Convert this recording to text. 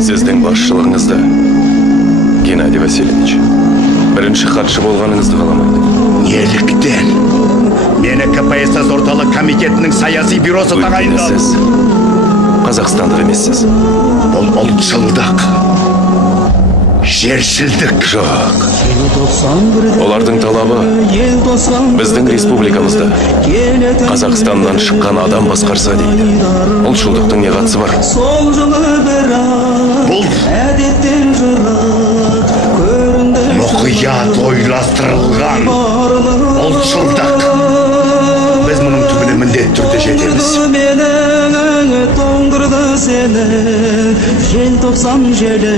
Сіздің басшылығыңызда, Геннадий Васильевич, бірінші хатшы болғаныңызды қаламайды. Неліктен? Мені КПСС орталық комитетінің саяси бюросы тағайындады. Сіз қазақстандық емессіз. Бұл ұлтшылдық, жершілдік. Жоқ. Олардың талабы біздің республикамызда Қазақстаннан шыққан адам басқарса дейді. Ұлтшылдықтың не қатысы бар? Бұл мұқият ойластырылған ұлтшылдық. Біз мұның түбіне міндетті түрде жетеміз. Желтоқсан желі